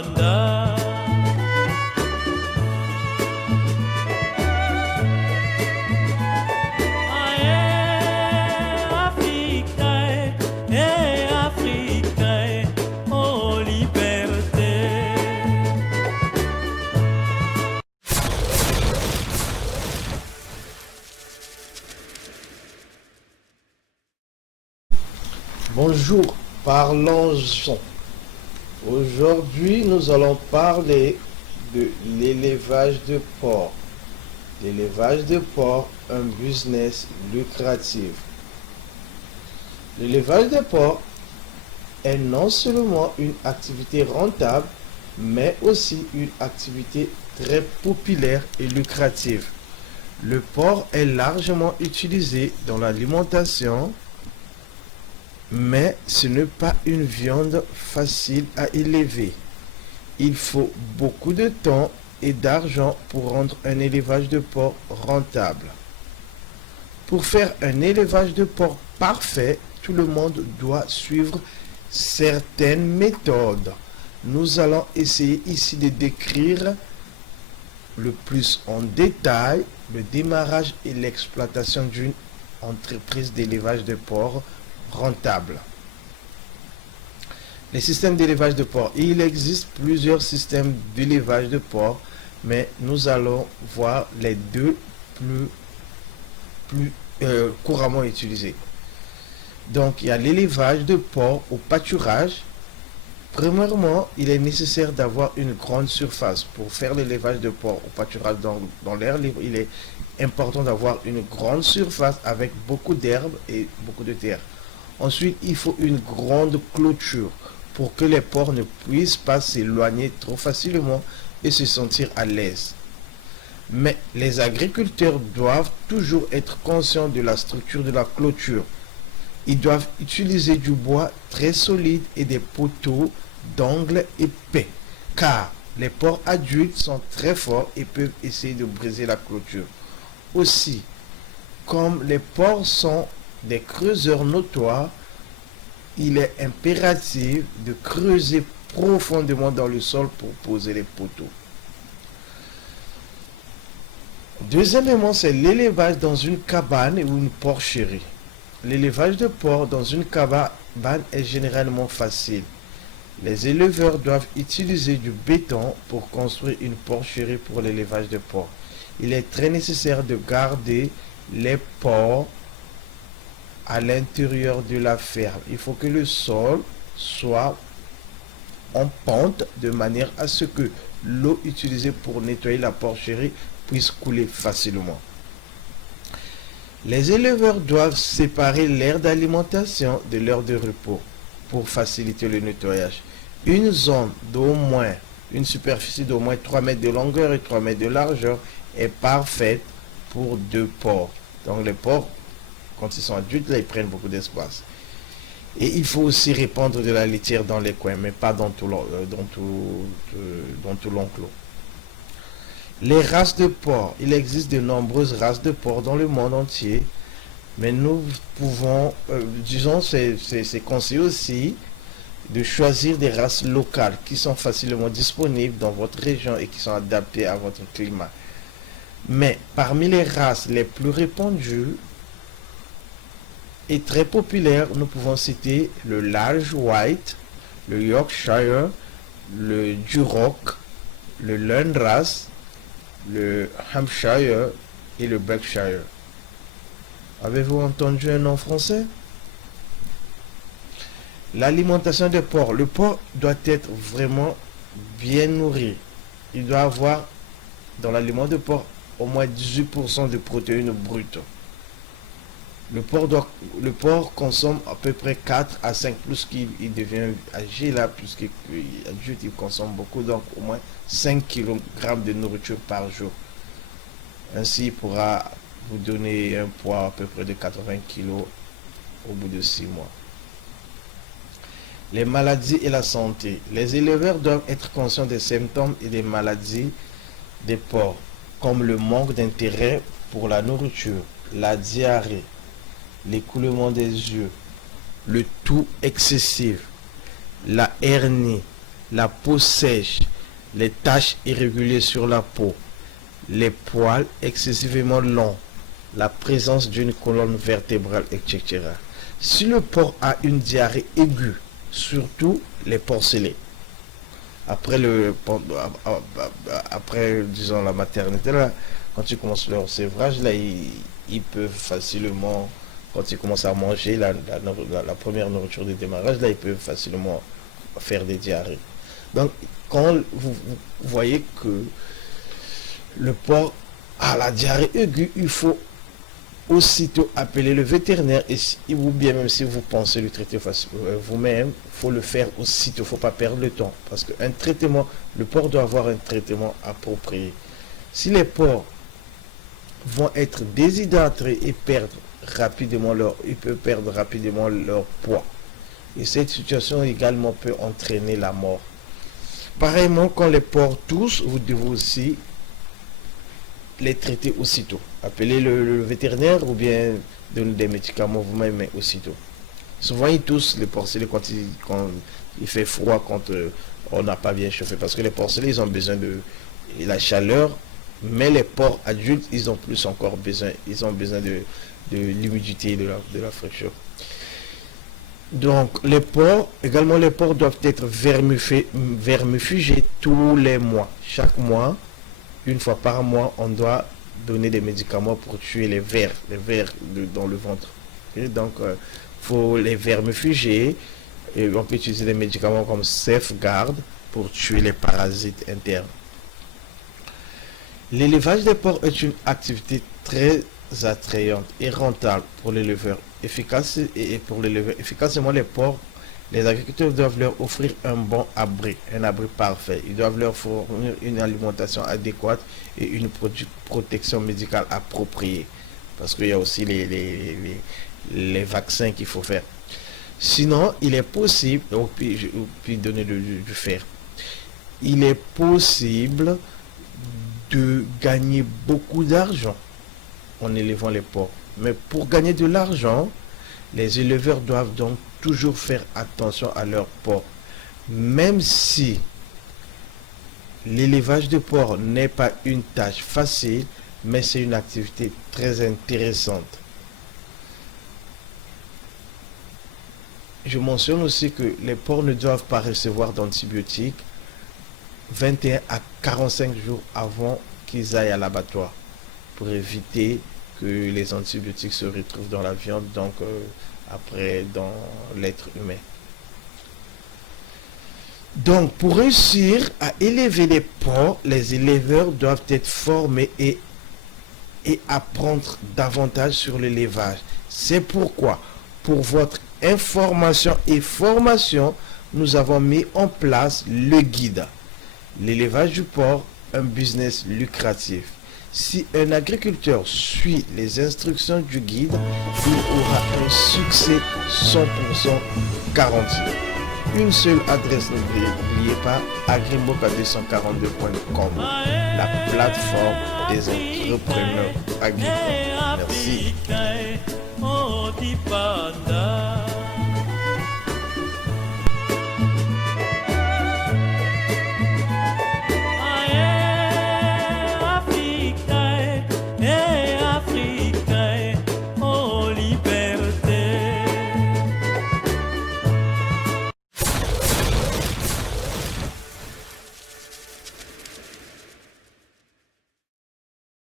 Rwanda. Bonjour, parlons-en. Aujourd'hui, nous allons parler de l'élevage de porc. L'élevage de porc, un business lucratif. L'élevage de porc est non seulement une activité rentable, mais aussi une activité très populaire et lucrative. Le porc est largement utilisé dans l'alimentation, mais ce n'est pas une viande facile à élever. Il faut beaucoup de temps et d'argent pour rendre un élevage de porc rentable. Pour faire un élevage de porc parfait, tout le monde doit suivre certaines méthodes. Nous allons essayer ici de décrire le plus en détail le démarrage et l'exploitation d'une entreprise d'élevage de porc rentable. Les systèmes d'élevage de porc. Il existe plusieurs systèmes d'élevage de porc, mais nous allons voir les deux plus couramment utilisés. Donc, il y a l'élevage de porc au pâturage. Premièrement, il est nécessaire d'avoir une grande surface. Pour faire l'élevage de porc au pâturage dans l'air libre, il est important d'avoir une grande surface avec beaucoup d'herbes et beaucoup de terre. Ensuite, il faut une grande clôture pour que les porcs ne puissent pas s'éloigner trop facilement et se sentir à l'aise. Mais les agriculteurs doivent toujours être conscients de la structure de la clôture. Ils doivent utiliser du bois très solide et des poteaux d'angles épais, car les porcs adultes sont très forts et peuvent essayer de briser la clôture. Aussi, comme les porcs sont des creuseurs notoires, il est impératif de creuser profondément dans le sol pour poser les poteaux. Deuxième élément, c'est l'élevage dans une cabane ou une porcherie. L'élevage de porc dans une cabane est généralement facile. Les éleveurs doivent utiliser du béton pour construire une porcherie pour l'élevage de porc. Il est très nécessaire de garder les porcs à l'intérieur de la ferme. Il faut que le sol soit en pente de manière à ce que l'eau utilisée pour nettoyer la porcherie puisse couler facilement. Les éleveurs doivent séparer l'aire d'alimentation de l'aire de repos pour faciliter le nettoyage. Une zone d'au moins, une superficie d'au moins 3 mètres de longueur et 3 mètres de largeur est parfaite pour 2 porcs. Donc les porcs, quand ils sont adultes, là, ils prennent beaucoup d'espace. Et il faut aussi répandre de la litière dans les coins, mais pas dans tout l'enclos. Les races de porcs. Il existe de nombreuses races de porcs dans le monde entier, mais nous pouvons, c'est conseillé aussi de choisir des races locales qui sont facilement disponibles dans votre région et qui sont adaptées à votre climat. Mais parmi les races les plus répandues et très populaires, nous pouvons citer le Large White, le Yorkshire, le Duroc, le Landrace, le Hampshire et le Berkshire. Avez-vous entendu un nom français? L'alimentation des porcs. Le porc doit être vraiment bien nourri. Il doit avoir dans l'aliment de porc au moins 18% de protéines brutes. Le porc consomme à peu près 4 à 5, plus qu'il devient âgé là, plus qu'il est adulte, il consomme beaucoup, donc au moins 5 kg de nourriture par jour. Ainsi, il pourra vous donner un poids à peu près de 80 kg au bout de 6 mois. Les maladies et la santé. Les éleveurs doivent être conscients des symptômes et des maladies des porcs, comme le manque d'intérêt pour la nourriture, la diarrhée, l'écoulement des yeux, le toux excessif, la hernie, la peau sèche, les taches irrégulières sur la peau, les poils excessivement longs, la présence d'une colonne vertébrale, etc. Si le porc a une diarrhée aiguë, surtout les porcelets, après disons la maternité, là, quand ils commencent leur sévrage, là, ils peuvent facilement, quand ils commencent à manger la première nourriture de démarrage, là, ils peuvent facilement faire des diarrhées. Donc, quand vous voyez que le porc a la diarrhée aiguë, il faut aussitôt appeler le vétérinaire, ou bien même si vous pensez le traiter vous-même, il faut le faire aussitôt, il ne faut pas perdre le temps. Parce qu'un traitement, le porc doit avoir un traitement approprié. Si les porcs vont être déshydratés et ils peuvent perdre rapidement leur poids. Et cette situation également peut entraîner la mort. Pareillement, quand les porcs toussent, vous devez aussi les traiter aussitôt. Appelez le vétérinaire ou bien donner des médicaments vous-même aussitôt. Souvent, ils toussent les porcelets quand il fait froid, quand on n'a pas bien chauffé. Parce que les porcelets, ils ont besoin de la chaleur, mais les porcs adultes, ils ont besoin de l'humidité et de la fraîcheur. Donc, les porcs doivent être vermifugés tous les mois. Chaque mois, une fois par mois, on doit donner des médicaments pour tuer les vers dans le ventre. Et donc, faut les vermifuger. Et on peut utiliser des médicaments comme Safeguard pour tuer les parasites internes. L'élevage des porcs est une activité très attrayante et rentable pour l'éleveur. Efficacement les porcs, les agriculteurs doivent leur offrir un bon abri, un abri parfait. Ils doivent leur fournir une alimentation adéquate et une protection médicale appropriée. Parce qu'il y a aussi les vaccins qu'il faut faire. Sinon, il est possible, puis donner du fer, il est possible de gagner beaucoup d'argent en élevant les porcs. Mais pour gagner de l'argent, les éleveurs doivent donc toujours faire attention à leurs porcs. Même si l'élevage de porcs n'est pas une tâche facile, mais c'est une activité très intéressante. Je mentionne aussi que les porcs ne doivent pas recevoir d'antibiotiques 21 à 45 jours avant qu'ils aillent à l'abattoir pour éviter que les antibiotiques se retrouvent dans la viande, donc après dans l'être humain. Donc, pour réussir à élever les porcs, les éleveurs doivent être formés et apprendre davantage sur l'élevage. C'est pourquoi, pour votre information et formation, nous avons mis en place le guide. L'élevage du porc, un business lucratif. Si un agriculteur suit les instructions du guide, il aura un succès 100% garanti. Une seule adresse, n'oubliez pas, agrimboka242.com, la plateforme des entrepreneurs agricoles. Merci.